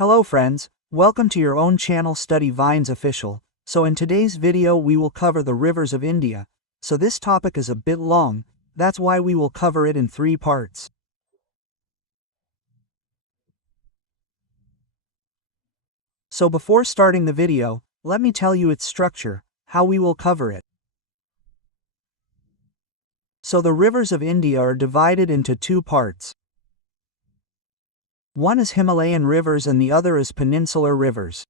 Hello friends, welcome to your own channel Study Vines Official. So in today's video we will cover the rivers of India. So this topic is a bit long, that's why we will cover it in 3 parts. So before starting the video, let me tell you its structure, how we will cover it. So the rivers of India are divided into 2 parts. One is Himalayan rivers and the other is peninsular rivers.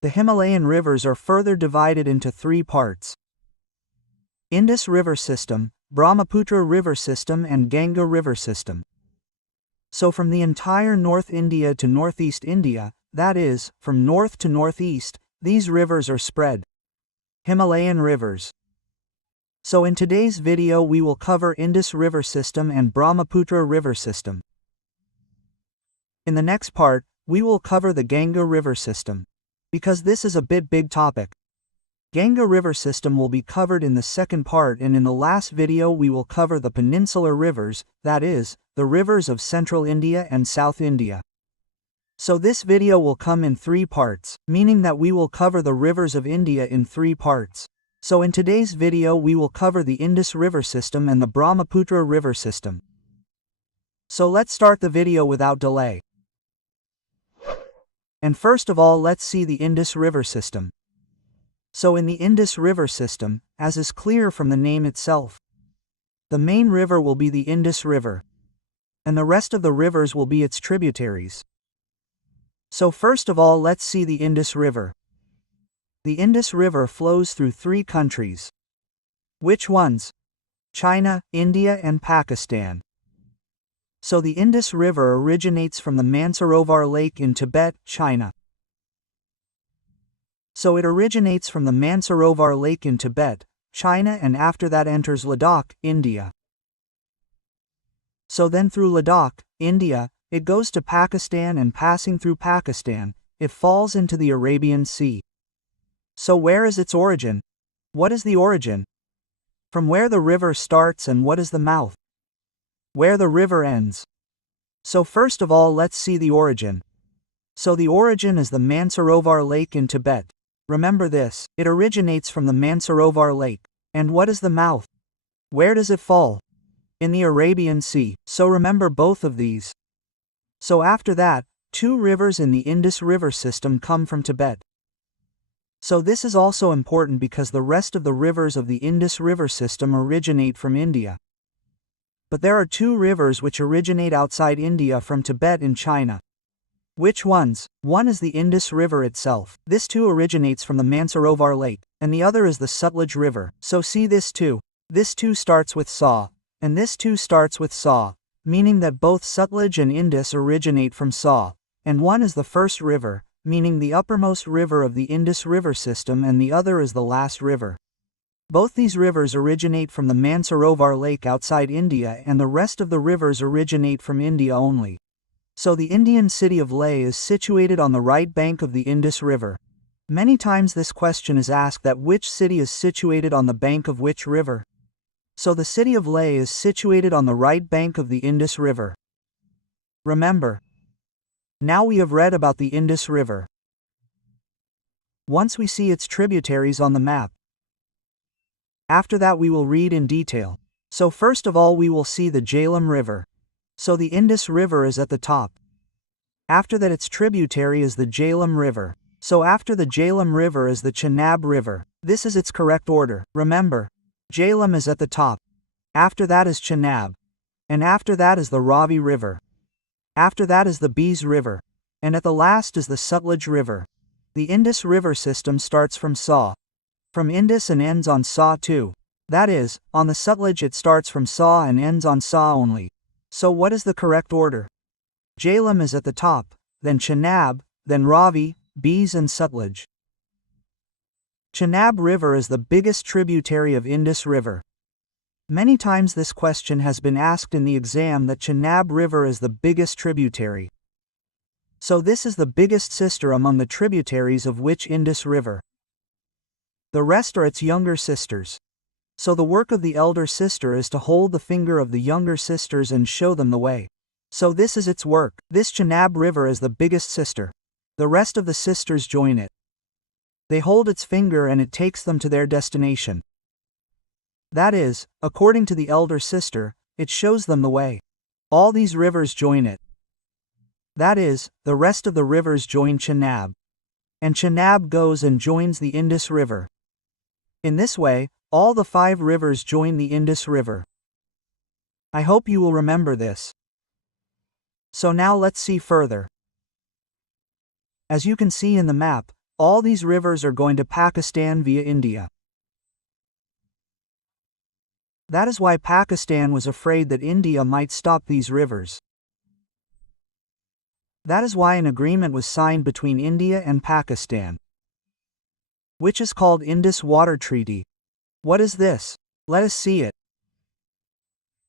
The Himalayan rivers are further divided into 3 parts. Indus River System, Brahmaputra River System and Ganga River System. So from the entire North India to Northeast India, that is, from north to northeast, these rivers are spread. Himalayan rivers. So in today's video we will cover Indus River System and Brahmaputra River System. In the next part, we will cover the Ganga River System. Because this is a big topic. Ganga River System will be covered in the second part, and in the last video we will cover the peninsular rivers, that is, the rivers of Central India and South India. So this video will come in 3 parts, meaning that we will cover the rivers of India in 3 parts. So in today's video we will cover the Indus River System and the Brahmaputra River System. So let's start the video without delay. And first of all let's see the Indus River System. So in the Indus River System, as is clear from the name itself, the main river will be the Indus River, and the rest of the rivers will be its tributaries. So first of all let's see the Indus River. The Indus River flows through 3 countries. Which ones? China, India and Pakistan. So the Indus River originates from the Mansarovar Lake in Tibet, China. So it originates from the Mansarovar Lake in Tibet, China, and after that enters Ladakh, India. So then through Ladakh, India, it goes to Pakistan, and passing through Pakistan, it falls into the Arabian Sea. So where is its origin? What is the origin? From where the river starts and what is the mouth? Where the river ends. So first of all let's see the origin. So the origin is the Mansarovar Lake in Tibet. Remember this, it originates from the Mansarovar Lake. And what is the mouth? Where does it fall? In the Arabian Sea, so remember both of these. So after that, 2 rivers in the Indus River System come from Tibet. So this is also important because the rest of the rivers of the Indus River System originate from India. But there are 2 rivers which originate outside India from Tibet in China. Which ones? One is the Indus River itself. This too originates from the Mansarovar Lake, and the other is the Sutlej River. So see this too. This too starts with Sa, and this too starts with Sa, meaning that both Sutlej and Indus originate from Sa, and one is the first river, meaning the uppermost river of the Indus River System, and the other is the last river. Both these rivers originate from the Mansarovar Lake outside India, and the rest of the rivers originate from India only. So the Indian city of Leh is situated on the right bank of the Indus River. Many times this question is asked, that which city is situated on the bank of which river? So the city of Leh is situated on the right bank of the Indus River. Remember. Now we have read about the Indus River. Once we see its tributaries on the map. After that we will read in detail. So first of all we will see the Jhelum River. So the Indus River is at the top. After that its tributary is the Jhelum River. So after the Jhelum River is the Chenab River. This is its correct order. Remember, Jhelum is at the top. After that is Chenab. And after that is the Ravi River. After that is the Beas River. And at the last is the Sutlej River. The Indus River System starts from Sa. From Indus and ends on Sa too. That is, on the Sutlej it starts from Sa and ends on Sa only. So what is the correct order? Jhelum is at the top, then Chenab, then Ravi, Beas and Sutlej. Chenab River is the biggest tributary of Indus River. Many times this question has been asked in the exam, that Chenab River is the biggest tributary. So this is the biggest sister among the tributaries of which Indus River. The rest are its younger sisters. So the work of the elder sister is to hold the finger of the younger sisters and show them the way. So this is its work. This Chenab River is the biggest sister. The rest of the sisters join it. They hold its finger and it takes them to their destination. That is, according to the elder sister, it shows them the way. All these rivers join it. That is, the rest of the rivers join Chenab. And Chenab goes and joins the Indus River. In this way, all the 5 rivers join the Indus River. I hope you will remember this. So now let's see further. As you can see in the map, all these rivers are going to Pakistan via India. That is why Pakistan was afraid that India might stop these rivers. That is why an agreement was signed between India and Pakistan, which is called Indus Water Treaty. What is this? Let us see it.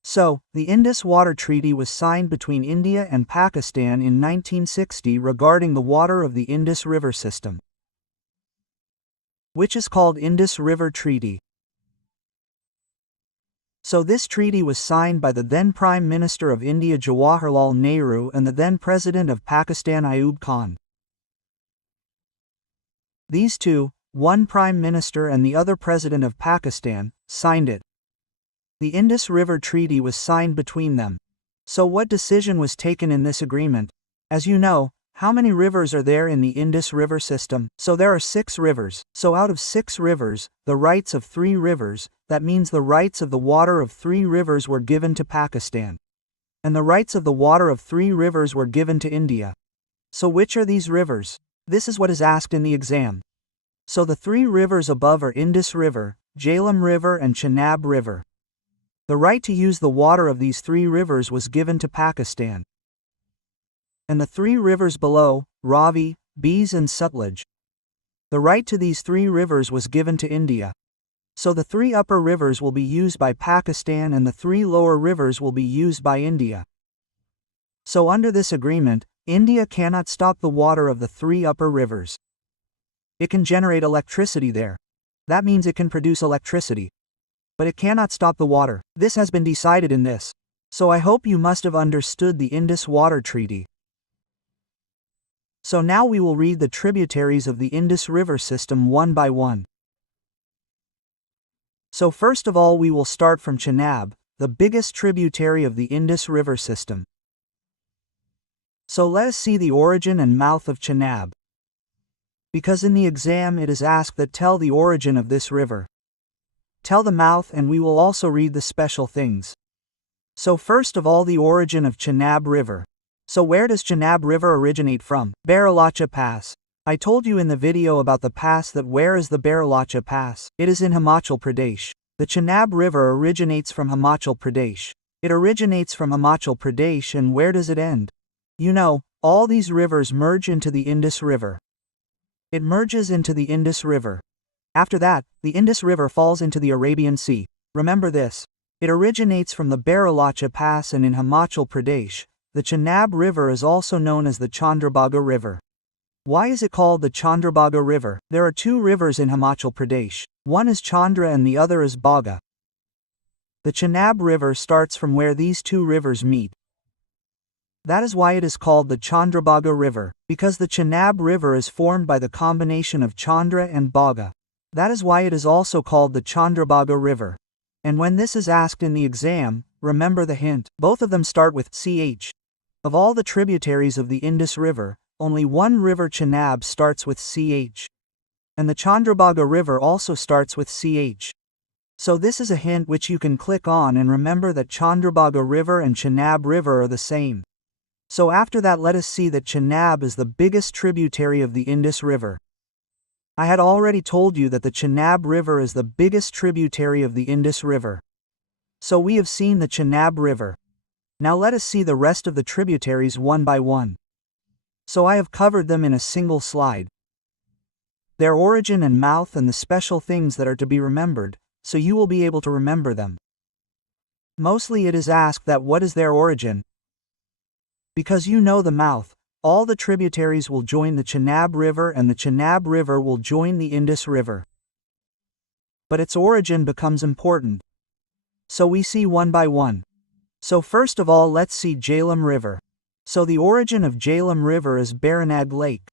So, the Indus Water Treaty was signed between India and Pakistan in 1960 regarding the water of the Indus River system, which is called Indus River Treaty. So this treaty was signed by the then Prime Minister of India Jawaharlal Nehru and the then President of Pakistan Ayub Khan. These two, one Prime Minister and the other President of Pakistan, signed it. The Indus River Treaty was signed between them. So what decision was taken in this agreement? As you know, how many rivers are there in the Indus River system? So there are 6 rivers. So out of 6 rivers, the rights of 3 rivers, that means the rights of the water of 3 rivers were given to Pakistan. And the rights of the water of 3 rivers were given to India. So which are these rivers? This is what is asked in the exam. So the 3 rivers above are Indus River, Jhelum River and Chenab River. The right to use the water of these 3 rivers was given to Pakistan. And the 3 rivers below, Ravi, Beas and Sutlej. The right to these 3 rivers was given to India. So the 3 upper rivers will be used by Pakistan and the 3 lower rivers will be used by India. So under this agreement, India cannot stop the water of the 3 upper rivers. It can generate electricity there. That means it can produce electricity. But it cannot stop the water. This has been decided in this. So I hope you must have understood the Indus Water Treaty. So now we will read the tributaries of the Indus River system one by one. So first of all we will start from Chenab, the biggest tributary of the Indus River system. So let us see the origin and mouth of Chenab. Because in the exam it is asked that tell the origin of this river. Tell the mouth and we will also read the special things. So first of all the origin of Chenab River. So where does Chenab River originate from? Baralacha Pass. I told you in the video about the pass that where is the Baralacha Pass? It is in Himachal Pradesh. The Chenab River originates from Himachal Pradesh. It originates from Himachal Pradesh and where does it end? You know, all these rivers merge into the Indus River. It merges into the Indus River. After that, the Indus River falls into the Arabian Sea. Remember this. It originates from the Baralacha Pass and in Himachal Pradesh. The Chenab River is also known as the Chandrabhaga River. Why is it called the Chandrabhaga River? There are 2 rivers in Himachal Pradesh. One is Chandra and the other is Bhaga. The Chenab River starts from where these 2 rivers meet. That is why it is called the Chandrabhaga River, because the Chenab River is formed by the combination of Chandra and Bhaga. That is why it is also called the Chandrabhaga River. And when this is asked in the exam, remember the hint. Both of them start with CH. Of all the tributaries of the Indus River, only one river Chenab starts with CH. And the Chandrabhaga River also starts with CH. So this is a hint which you can click on and remember that Chandrabhaga River and Chenab River are the same. So after that let us see that Chenab is the biggest tributary of the Indus River. I had already told you that the Chenab River is the biggest tributary of the Indus River. So we have seen the Chenab River. Now let us see the rest of the tributaries one by one. So I have covered them in a single slide. Their origin and mouth and the special things that are to be remembered, so you will be able to remember them. Mostly it is asked that what is their origin? Because you know the mouth. All the tributaries will join the Chenab River and the Chenab River will join the Indus River. But its origin becomes important. So we see one by one. So first of all, let's see Jhelum River. So the origin of Jhelum River is Baranag Lake.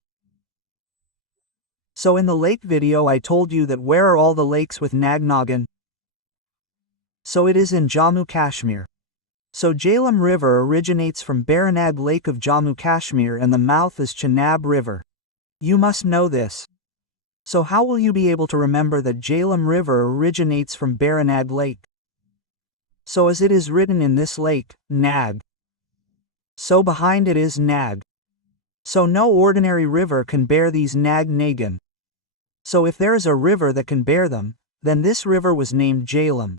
So in the lake video I told you that where are all the lakes with Nagnagan? So it is in Jammu Kashmir. So Jhelum River originates from Baranag Lake of Jammu Kashmir and the mouth is Chenab River. You must know this. So how will you be able to remember that Jhelum River originates from Baranag Lake? So as it is written in this lake, Nag. So behind it is Nag. So no ordinary river can bear these Nag-Nagan. So if there is a river that can bear them, then this river was named Jhelum.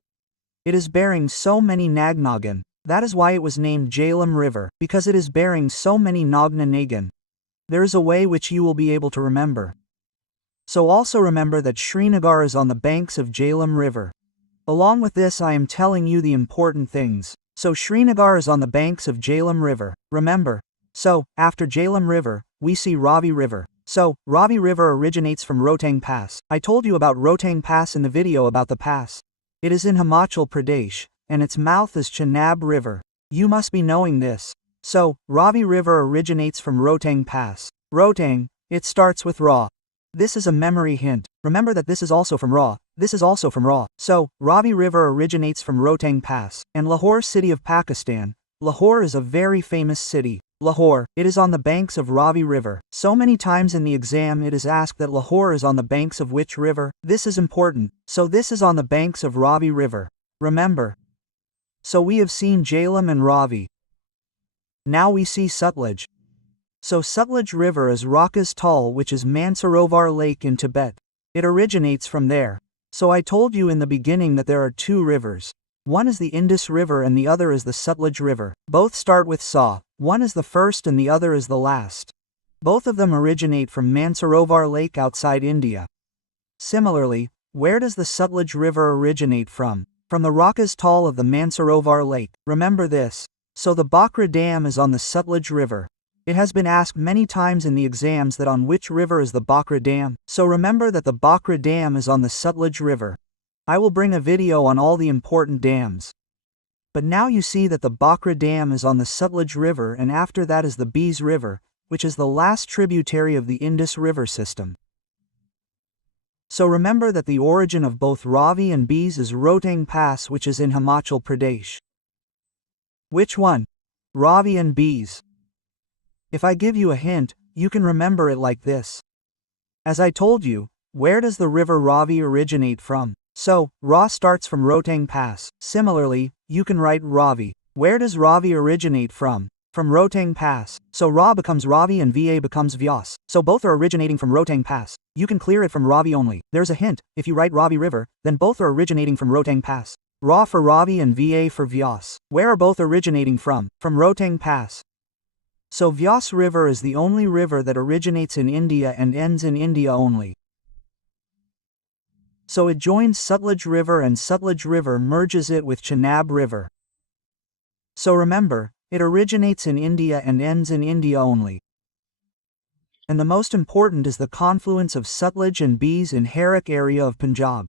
It is bearing so many Nagnagan. That is why it was named Jhelum River, because it is bearing so many Nagna-Nagan. There is a way which you will be able to remember. So also remember that Srinagar is on the banks of Jhelum River. Along with this I am telling you the important things. So Srinagar is on the banks of Jhelum River, remember. So, after Jhelum River, we see Ravi River. So, Ravi River originates from Rohtang Pass. I told you about Rohtang Pass in the video about the pass. It is in Himachal Pradesh, and its mouth is Chenab River. You must be knowing this. So, Ravi River originates from Rohtang Pass. Rohtang, it starts with Ra. This is a memory hint. Remember that this is also from Ra. This is also from Ra. So, Ravi River originates from Rohtang Pass. And Lahore city of Pakistan. Lahore is a very famous city. Lahore, it is on the banks of Ravi River. So many times in the exam it is asked that Lahore is on the banks of which river? This is important. So this is on the banks of Ravi River. Remember. So we have seen Jhelum and Ravi. Now we see Sutlej. So Sutlej River is Rakas Tal, which is Mansarovar Lake in Tibet. It originates from there. So I told you in the beginning that there are two rivers. One is the Indus River and the other is the Sutlej River. Both start with Sa. One is the first and the other is the last. Both of them originate from Mansarovar Lake outside India. Similarly, where does the Sutlej River originate from? From the Rakas Tal of the Mansarovar Lake. Remember this. So the Bakra Dam is on the Sutlej River. It has been asked many times in the exams that on which river is the Bakra Dam. So remember that the Bakra Dam is on the Sutlej River. I will bring a video on all the important dams. But now you see that the Bakra Dam is on the Sutlej River and after that is the Beas River, which is the last tributary of the Indus River system. So remember that the origin of both Ravi and Beas is Rohtang Pass, which is in Himachal Pradesh. Which one? Ravi and Beas. If I give you a hint, you can remember it like this. As I told you, where does the river Ravi originate from? So, Ra starts from Rohtang Pass. Similarly, you can write Ravi. Where does Ravi originate from? From Rohtang Pass. So Ra becomes Ravi and Va becomes Vyas. So both are originating from Rohtang Pass. You can clear it from Ravi only. There's a hint. If you write Ravi River, then both are originating from Rohtang Pass. Ra for Ravi and Va for Vyas. Where are both originating from? From Rohtang Pass. So Vyas River is the only river that originates in India and ends in India only. So it joins Sutlej River and Sutlej River merges it with Chenab River. So remember, it originates in India and ends in India only. And the most important is the confluence of Sutlej and Beas in Harak area of Punjab.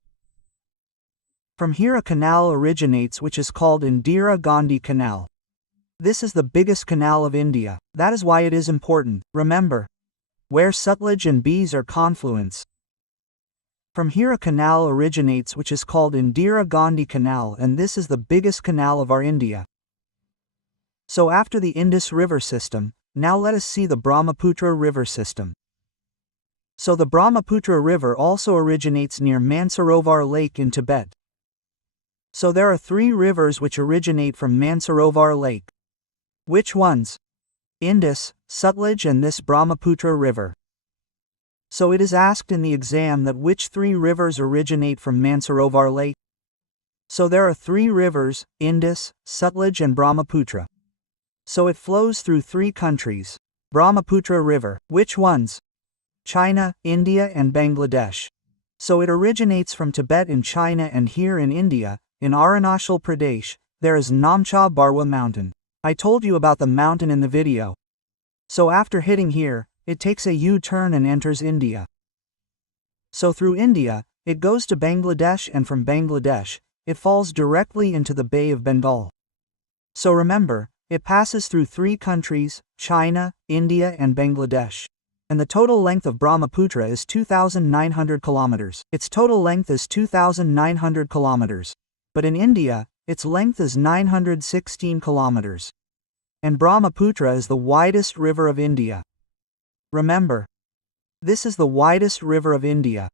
From here a canal originates which is called Indira Gandhi Canal. This is the biggest canal of India. That is why it is important. Remember, where Sutlej and Beas are confluence. From here a canal originates which is called Indira Gandhi Canal and this is the biggest canal of our India. So after the Indus River system, now let us see the Brahmaputra River system. So the Brahmaputra River also originates near Mansarovar Lake in Tibet. So there are three rivers which originate from Mansarovar Lake. Which ones? Indus, Sutlej and this Brahmaputra River. So it is asked in the exam that which three rivers originate from Mansarovar Lake. So there are three rivers, Indus, Sutlej and Brahmaputra. So it flows through three countries. Brahmaputra River. Which ones? China, India and Bangladesh. So it originates from Tibet in China and here in India, in Arunachal Pradesh, there is Namcha Barwa mountain. I told you about the mountain in the video. So after hitting here, it takes a U-turn and enters India. So through India, it goes to Bangladesh and from Bangladesh, it falls directly into the Bay of Bengal. So remember, it passes through 3 countries, China, India and Bangladesh. And the total length of Brahmaputra is 2,900 kilometers. Its total length is 2,900 kilometers. But in India, its length is 916 kilometers. And Brahmaputra is the widest river of India. Remember, this is the widest river of India.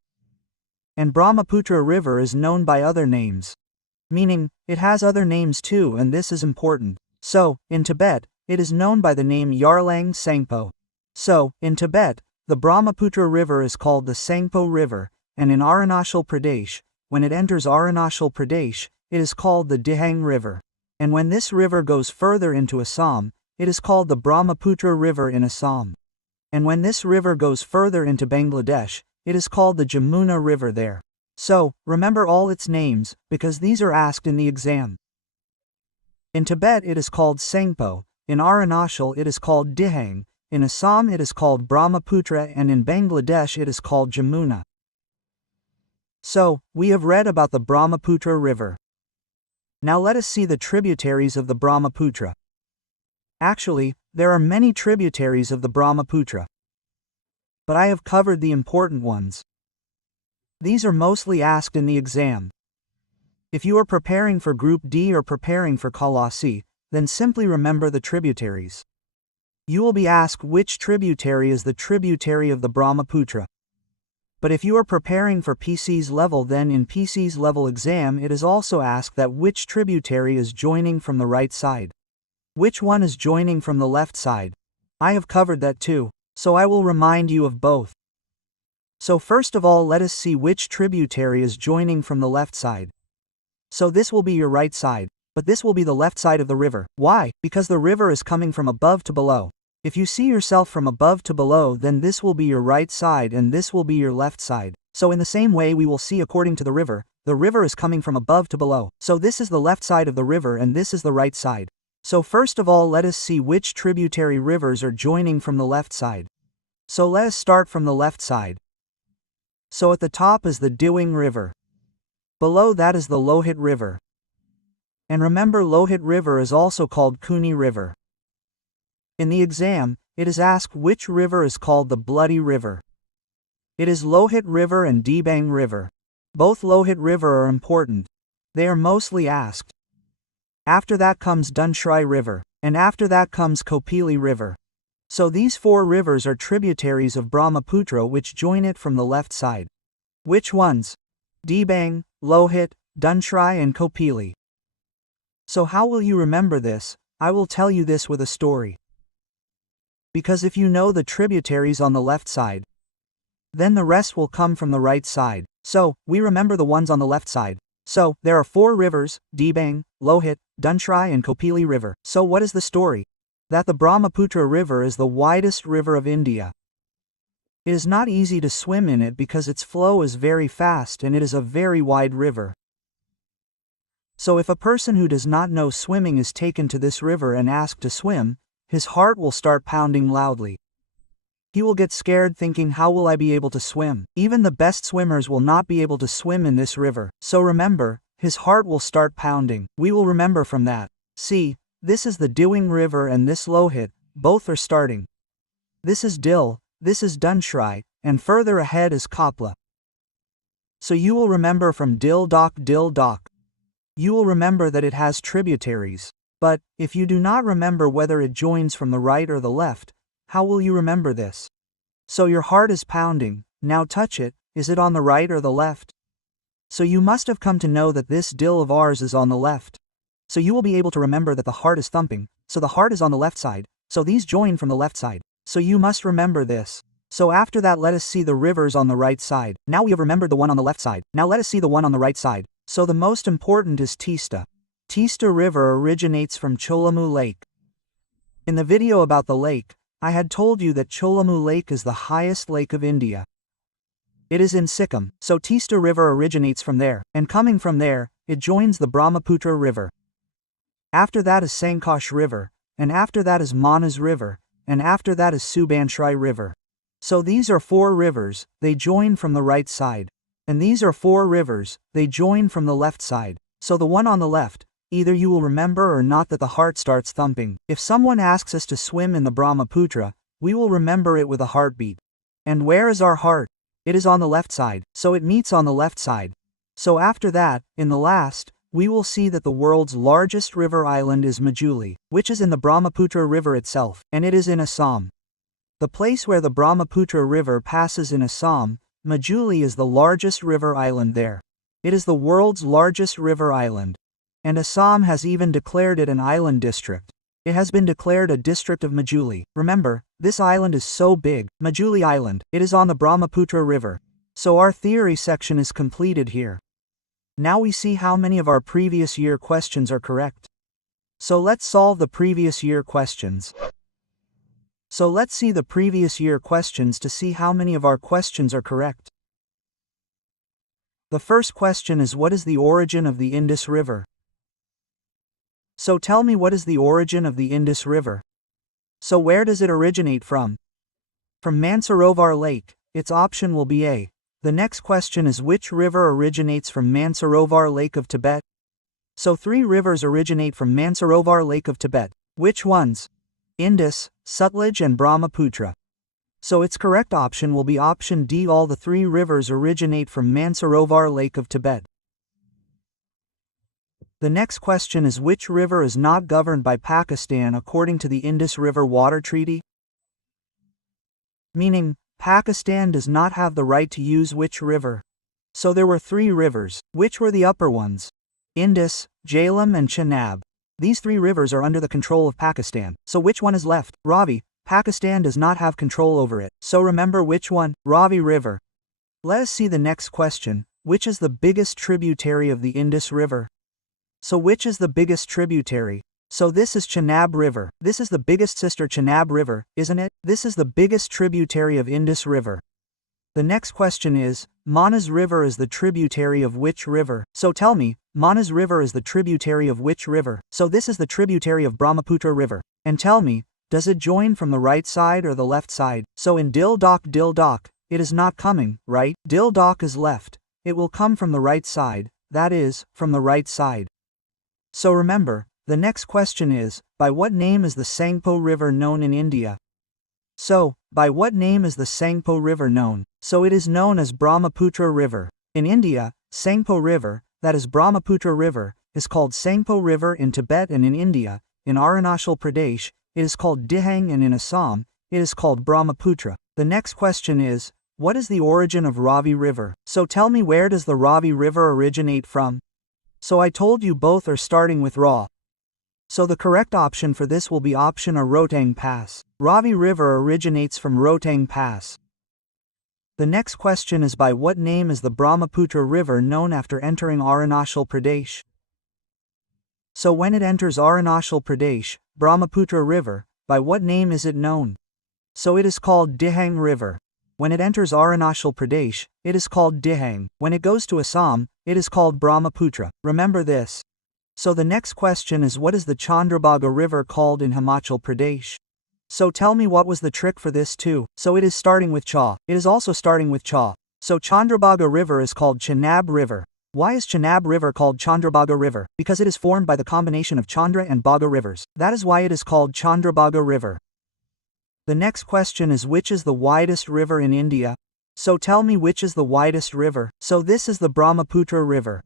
And Brahmaputra River is known by other names. Meaning, it has other names too, and this is important. So, in Tibet, it is known by the name Yarlang Tsangpo. So, in Tibet, the Brahmaputra River is called the Tsangpo River, and in Arunachal Pradesh, when it enters Arunachal Pradesh, it is called the Dihang River. And when this river goes further into Assam, it is called the Brahmaputra River in Assam. And when this river goes further into Bangladesh, it is called the Jamuna River there. So, remember all its names, because these are asked in the exam. In Tibet it is called Tsangpo, in Arunachal it is called Dihang, in Assam it is called Brahmaputra, and in Bangladesh it is called Jamuna. So, we have read about the Brahmaputra River. Now let us see the tributaries of the Brahmaputra. Actually, there are many tributaries of the Brahmaputra. But I have covered the important ones. These are mostly asked in the exam. If you are preparing for Group D or preparing for Kalasi, then simply remember the tributaries. You will be asked which tributary is the tributary of the Brahmaputra. But if you are preparing for PC's level, then in PC's level exam it is also asked that which tributary is joining from the right side. Which one is joining from the left side? I have covered that too, so I will remind you of both. So first of all, let us see which tributary is joining from the left side. So this will be your right side, but this will be the left side of the river. Why? Because the river is coming from above to below. If you see yourself from above to below, then this will be your right side and this will be your left side. So in the same way we will see according to the river is coming from above to below. So this is the left side of the river and this is the right side. So first of all, let us see which tributary rivers are joining from the left side. So let us start from the left side. So at the top is the Dewing River. Below that is the Lohit River. And remember, Lohit River is also called Kuni River. In the exam, it is asked which river is called the Bloody River. It is Lohit River and Dibang River. Both Lohit River are important. They are mostly asked. After that comes Dunshrai River, and after that comes Kopili River. So these 4 rivers are tributaries of Brahmaputra which join it from the left side. Which ones? Dibang, Lohit, Dunshrai and Kopili. So how will you remember this? I will tell you this with a story. Because if you know the tributaries on the left side, then the rest will come from the right side. So, we remember the ones on the left side. So, there are 4 rivers, Dibang, Lohit, Dunshrai and Kopili River. So what is the story? That the Brahmaputra River is the widest river of India. It is not easy to swim in it because its flow is very fast and it is a very wide river. So if a person who does not know swimming is taken to this river and asked to swim, his heart will start pounding loudly. He will get scared thinking, how will I be able to swim? Even the best swimmers will not be able to swim in this river. So remember, his heart will start pounding. We will remember from that. See, this is the Dewing River and this Lohit, both are starting. This is Dil, this is Dunshrai, and further ahead is Kapla. So you will remember from Dil Dock. You will remember that it has tributaries. But, if you do not remember whether it joins from the right or the left, how will you remember this? So your heart is pounding, now touch it, is it on the right or the left? So you must have come to know that this Dil of ours is on the left. So you will be able to remember that the heart is thumping, so the heart is on the left side, so these join from the left side. So you must remember this. So after that let us see the rivers on the right side. Now we have remembered the one on the left side. Now let us see the one on the right side. So the most important is Teesta. Teesta River originates from Cholamu Lake. In the video about the lake, I had told you that Cholamu Lake is the highest lake of India. It is in Sikkim, so Teesta River originates from there, and coming from there, it joins the Brahmaputra River. After that is Sankosh River, and after that is Manas River, and after that is Subanshrai River. So these are 4 rivers, they join from the right side. And these are 4 rivers, they join from the left side. So the one on the left, Either you will remember or not that the heart starts thumping. If someone asks us to swim in the Brahmaputra, we will remember it with a heartbeat. And where is our heart? It is on the left side, so it meets on the left side. So after that, in the last, we will see that the world's largest river island is Majuli, which is in the Brahmaputra River itself, and it is in Assam. The place where the Brahmaputra River passes in Assam, Majuli is the largest river island there. It is the world's largest river island. And Assam has even declared it an island district. It has been declared a district of Majuli. Remember, this island is so big, Majuli Island, it is on the Brahmaputra River. So our theory section is completed here. Now we see how many of our previous year questions are correct. So let's solve the previous year questions. So let's see the previous year questions to see how many of our questions are correct. The first question is, what is the origin of the Indus River? So tell me, what is the origin of the Indus River? So where does it originate from? From Mansarovar Lake. Its option will be A. The next question is, which river originates from Mansarovar Lake of Tibet? So 3 rivers originate from Mansarovar Lake of Tibet. Which ones? Indus, Sutlej and Brahmaputra. So its correct option will be option D. All the 3 rivers originate from Mansarovar Lake of Tibet. The next question is, which river is not governed by Pakistan according to the Indus River Water Treaty? Meaning, Pakistan does not have the right to use which river? So there were 3 rivers. Which were the upper ones? Indus, Jhelum and Chenab. These 3 rivers are under the control of Pakistan. So which one is left? Ravi. Pakistan does not have control over it. So remember which one? Ravi River. Let us see the next question. Which is the biggest tributary of the Indus River? So which is the biggest tributary? So this is Chenab River. This is the biggest sister Chenab River, isn't it? This is the biggest tributary of Indus River. The next question is, Manas River is the tributary of which river? So tell me, Manas River is the tributary of which river? So this is the tributary of Brahmaputra River. And tell me, does it join from the right side or the left side? So in Dil Dak, it is not coming, right? Dil Dak is left. It will come from the right side, that is, from the right side. So remember, the next question is, by what name is the Sangpo River known in India? So, by what name is the Sangpo River known? So it is known as Brahmaputra River. In India, Sangpo River, that is Brahmaputra River, is called Sangpo River in Tibet, and in India, in Arunachal Pradesh, it is called Dihang, and in Assam, it is called Brahmaputra. The next question is, what is the origin of Ravi River? So tell me, where does the Ravi River originate from? So I told you both are starting with Ra. So the correct option for this will be option A, Rohtang Pass. Ravi River originates from Rohtang Pass. The next question is, by what name is the Brahmaputra River known after entering Arunachal Pradesh? So when it enters Arunachal Pradesh, Brahmaputra River, by what name is it known? So it is called Dihang River. When it enters Arunachal Pradesh, it is called Dihang. When it goes to Assam, it is called Brahmaputra. Remember this. So the next question is, what is the Chandrabhaga River called in Himachal Pradesh? So tell me, what was the trick for this too? So it is starting with Cha. It is also starting with Cha. So Chandrabhaga River is called Chenab River. Why is Chenab River called Chandrabhaga River? Because it is formed by the combination of Chandra and Bhaga rivers. That is why it is called Chandrabhaga River. The next question is, which is the widest river in India? So tell me, which is the widest river? So this is the Brahmaputra River.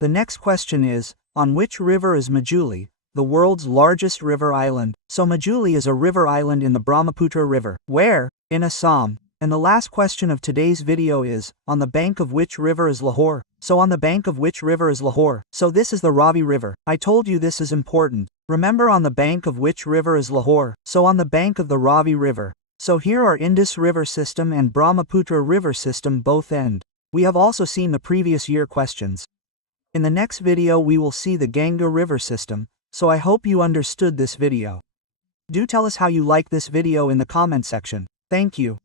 The next question is, on which river is Majuli, the world's largest river island? So Majuli is a river island in the Brahmaputra River. Where? In Assam. And the last question of today's video is, on the bank of which river is Lahore? So on the bank of which river is Lahore? So this is the Ravi River. I told you this is important. Remember, on the bank of which river is Lahore? So on the bank of the Ravi River. So here are Indus River System and Brahmaputra River System both end. We have also seen the previous year questions. In the next video we will see the Ganga River System, so I hope you understood this video. Do tell us how you like this video in the comment section. Thank you.